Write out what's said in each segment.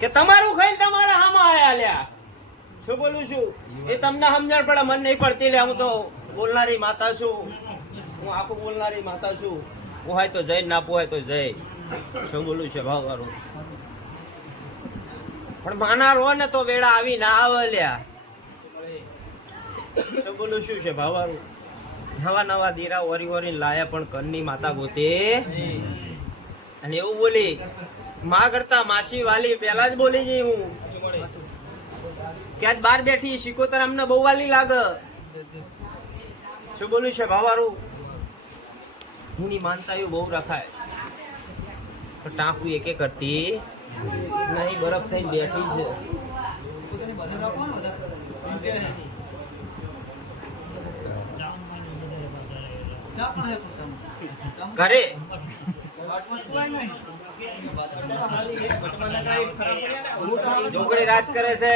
કે તમારું ખાઈને તમારા હામાં આયા લ્યા શું બોલું છું? એ તમને સમજણ પડે મન નહીં પડતી લે હું તો બોલનારી માતા છું. હું આખું બોલનારી માતા છું. પોહાય તો જય ના પોહાય તો જય શું બોલું છે ભાવ વાળું? પણ માના રો ને તો વેળા આવી ના આવે લ્યા. શું બોલું શું છે ભાવ વાળું? નવા નવા દીરા ઓરી ઓરી લાયા પણ કરની માતા ગોતે. અને એવું બોલી, માં કરતા માસી વાલી પેલા જ બોલી જઈ હું. ક્યાં બાર બેઠી શિકોતર અમને બહુ વાલી લાગે. શું બોલ્યું છે ભાવારું? ની માનતા એવું બહુ રખાય. પણ ટાંકુ એકે કરતી નહીં બરફ થઈ બેઠી છે પોતાની બાજુ રાખવાનું એમ કે ચા પણ હે પોતાનું. ઘરે? જોગડી રાજ કરે છે.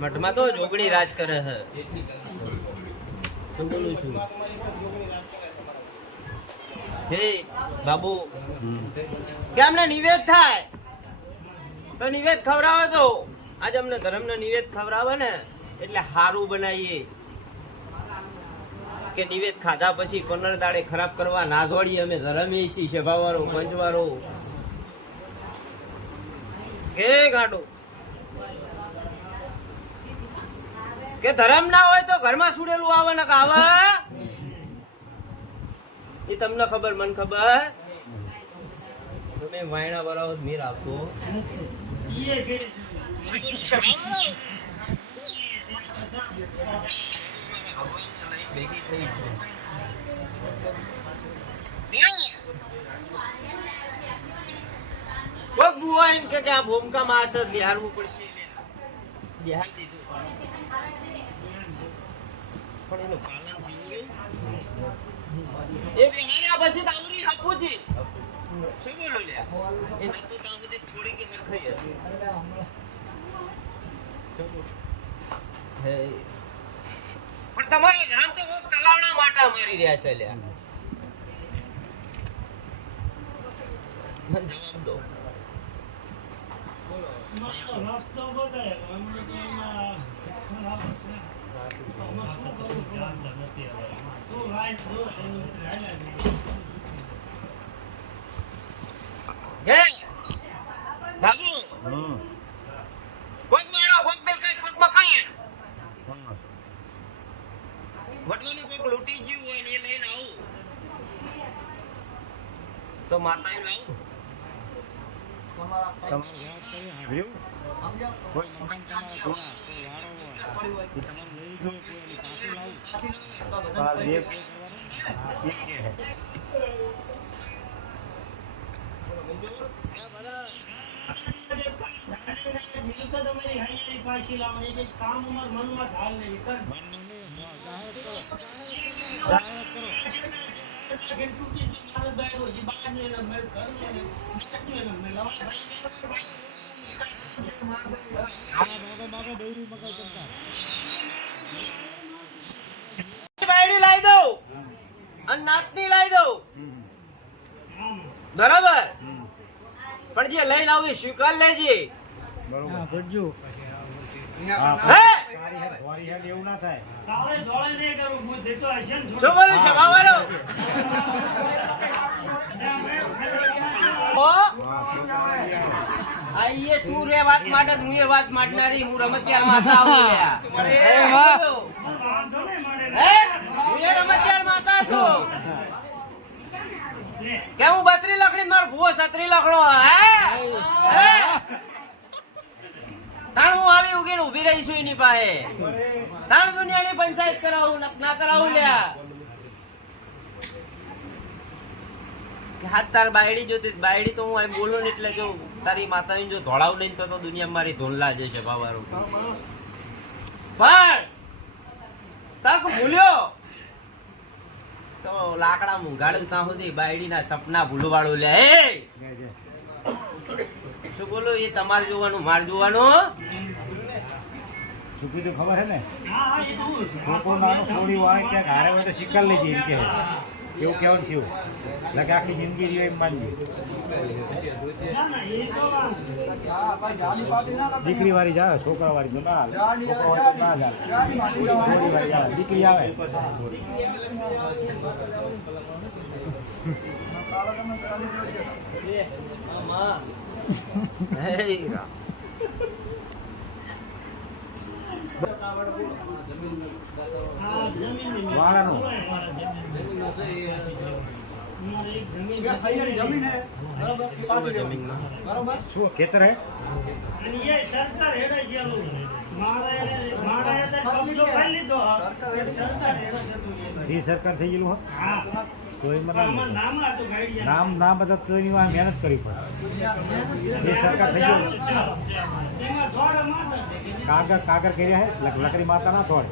મઠમાં તો જોગડી રાજ કરે છે. હે બાબુ, કે અમને નિવેદ થાય? તો નિવેદ ખવડાવે તો. આજે અમને ધર્મનો નિવેદ ખવડાવે ને, એટલે હારું બનાવીએ. કે નિવેદ ખાધા પછી પંદર દાડે ખરાબ કરવા ના અમે ધર્મે છીએ સભાવાળો પંચવાળો. કે ગાડો? કે ધર્મ ના હોય તો ઘરમાં સુડેલું આવે ને આવે? એ તમને ખબર, મને ખબર? તમે વાયણા બરાબર મીર આવતો કોક બુઆ એમ કે આ આ સદ બિહારવું પડશે બિહાર દીધું. એનું એ બિહાર્યા પછી તો આવરી છે. શું બોલો લ્યા? એ તો ત્યાં બધી થોડી કે હરખાઈ. પણ તમારે રામ તો કોક તલાવડા માટા મારી રહ્યા છે લ્યા. જવાબ દો. રસ્તો બતાય અમને તો એમાં ખરાબ હશે આમાં શું કરવું પડે તો રાઈટ દો એનું હાલ્યા હે બાબુ કોક માળો કોક બિલકાઈ કોક મકાન વડવાનું કોક લૂંટી ગયું હોય ને એ લઈને આવું તો માતા લાવું તમારા સમજ્યા? પડી હોય. કાશી તો બધાને મિલકત અમારી હાઈની પાછી લાવવાની છે કામ અમાર મનમાં ઢાલ નહીં કર તૂટી ગયું મારો દાયરો છે બહાર ને એના મેળ એના મેળ અમારા બાયડી લાવી દઉં. અને નાતની લાવી દઉં. બરાબર? પણ જે લઈને આવું સ્વીકાર લેજે. હે કાવડે કરું હું? દેતો હશે ને શું બોલું છે બાવાનો ઓ આઈએ તું રે વાત માટે હું એ વાત માટનારી હું રમતિયાર માતા આવું લ્યા. હે, બોલો. વાંધો નહીં મને હે? હું એ રમતિયાર માતા છું. કે હું બત્રી લખડી મારો ભૂવો સત્રી લખડો હે? તાણ હું આવી ઉગીને ઊભી રહી છું એની પાસે. તાણ દુનિયાની પંચાયત કરાવું ના કરાવું લ્યા. હાથ તાર બાયડી જોતી, બાયડી તો હું એમ બોલું ને એટલે જો તારી માતા જો ધોળાવ નહીં તો દુનિયા મારી ધોનલા જશે બાવારું પણ તક ભૂલ્યો? તો લાકડા મુંગાડું ત્યાં સુધી બાયડીના સપના ભૂલવાળું લે. શું બોલો, એ તમારે જોવાનું, માર જોવાનું? ખબર છે ને? છોકરો નાનો થોડી હોય ત્યાં ઘરે હોય તો લઈ જઈએ કે એવું કહેવાનું થયું એટલે આખી જિંદગી રહ્યો એમ માનજી ના ના એ તો વાત. હા ભાઈ જાની પાટી ના કરતા દીકરી વાળી જાવે છોકરા વાળી તો ના. છોકરો હોય તો ના આવે દીકરી આવે કાલો ખેતર હે? સરકાર હેડે મારા. સી સરકાર થઈ ગયેલું હો. હા. તો મને નામ ના બધા તો એની વાંહે મહેનત કરવી પડે. એ સરકાર થઈ ગયું. જે- કાગર કાગર કર્યા હે? લક- લકડી માતા ના થોડે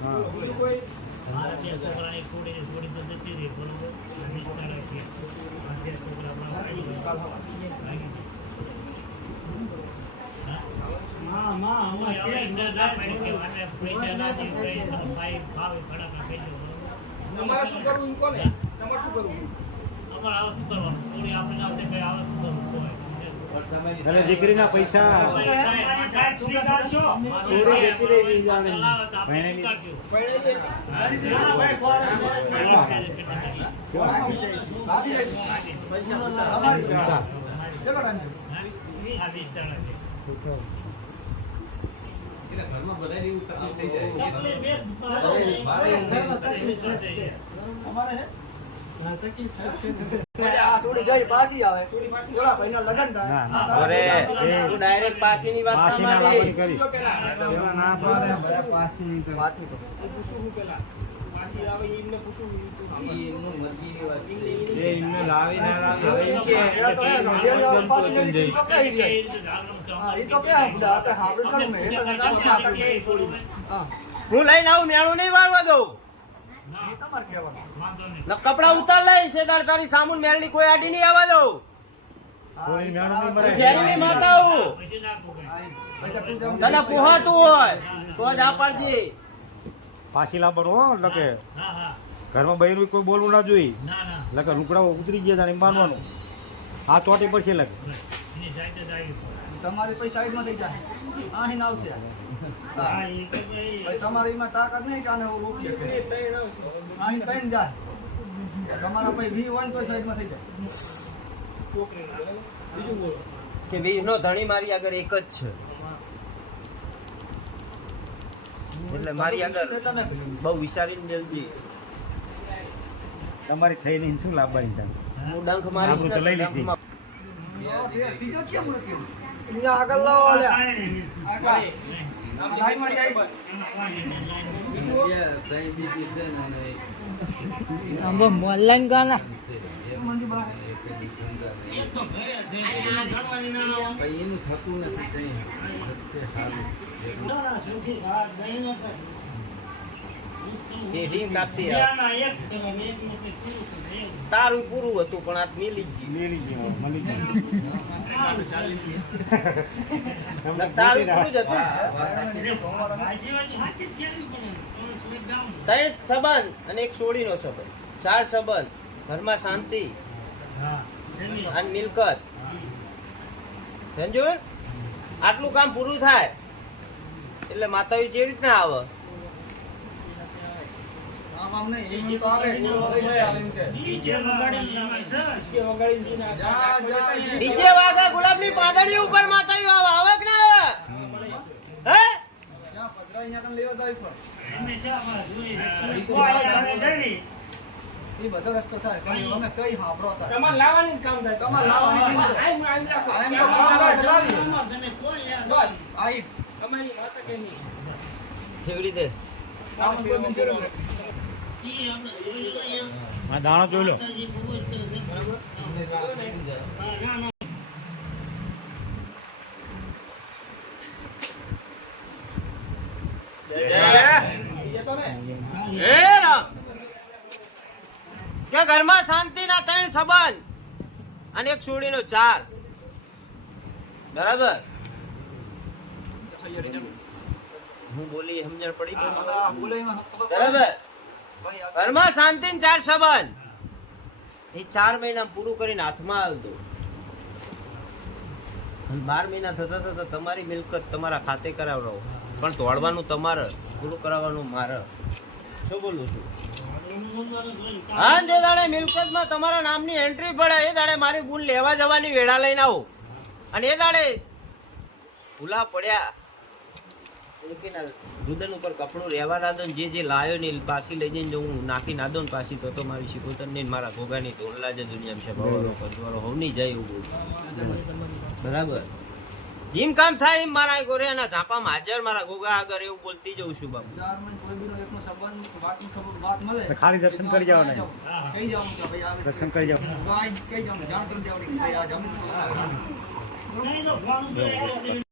હા તમારે શું કરવું કોને તમારે શું કરવું અમારે આવું શું કરવાનું? જાય. અમારી હે? આ થોડી ગઈ પાછી ના, વાત ના હે, લઈને આવું મેળું નહીં વાળવા દઉં કપડા ઉતાર લઈ સેદાર તારી સામુન મેળની કોઈ આડી નહીં આવવા દઉં જેલની માતા હું તને પોહાતું હોય તો જ આ પાછી લાવવાનું હો એટલે કે. ઘરમાં બહેરું કોઈ બોલવું ના જોઈએ. એટલે કે રૂકડાઓ ઉતરી ગયા જાણે એમ માનવાનું આ ચોટી પડશે એટલે તમારી પૈસા સાઈડમાં થઈ જાય. અહીં આવશે. તમારી એમાં તાકાત નહીં કે આને હું. ત્રણ જાય. તમારા પછી વી વન તો સાઈડમાં થઈ જાય. કે વી નો ધણી મારી આગળ એક જ છે. એટલે મારી આગળ બહુ વિચારીને જલ્દી તમારી થઈ નહીં શું લાભવાની છે? હું ડંખ મારી તો લઈ લીધી. આગળ લાવો લાઈન મારી આવી તારું પૂરું હતું પણ આ મિલી તારું પૂરું જ હતું. ત્રણ સંબંધ અને એક સોડીનો સંબંધ. ચાર સંબંધ. ઘરમાં શાંતિ. અને મિલકત. સમજ્યું આટલું કામ પૂરું થાય. એટલે માતાજી જેવી રીતના આવે. જા જા પાંદડી ઉપર માતાજી આવે. આવે કે ના આવે? હે. પધરા અહીંયા લેવા જાય પણ. એ બધો રસ્તો થાય પણ અમે કઈ હાંભળો હતા? તમાર લાવવાની કામ થાય તમાર લાવવાની કામ થાય આઈ. આમ તો કામ થાય તો લાવીએ. બસ આઈ. તમારી વાત કે નહીં કેવી રીતે? કામ કોઈ મને જરૂર દાણો જોઈ લો તો ને હે રામ કે ત્રણ સંબંધ અને એક સોડીનો ચાર. બરાબર? હું બોલી સમજણ પડી? બરાબર? ઘરમાં શાંતિ ચાર સંબંધ. એ ચાર મહિના પૂરું કરીને હાથમાં અને બાર મહિના થતા થતા તમારી મિલકત તમારા ખાતે કરાવડો પણ તોડવાનું તમારે, પૂરું કરાવવાનું મારે. શું બોલું છું? હા, જે દાડે મિલકતમાં તમારા નામની એન્ટ્રી પડે, એ દાડે મારી ભૂલ લેવા જવાની વેળા લઈને આવો. અને એ દાડે ભૂલા પડ્યા. દૂધન ઉપર કપડું રહેવા ના દો જે જે લાયો ને પાછી લઈ જઈને જો હું નાખી ના દઉં પાછી, તો તો મારી શિકોતર ને મારા ગોગાની ધોળલા જે દુનિયામાં છે ભાવ કચવારો હોવ નહીં જાય એવું. બરાબર? જેમ કામ થાય એમ મારા ગોરિયાના ઝાપામાં હાજર મારા ગોગા આગળ એવું બોલતી જઉં છું બાપુ. ચાર મહિને કોઈ બીનો એકનો સંબંધ વાતની ખબર વાત મળે. ખાલી દર્શન કરી જાવ ને. દર્શન કરી જાવ કરી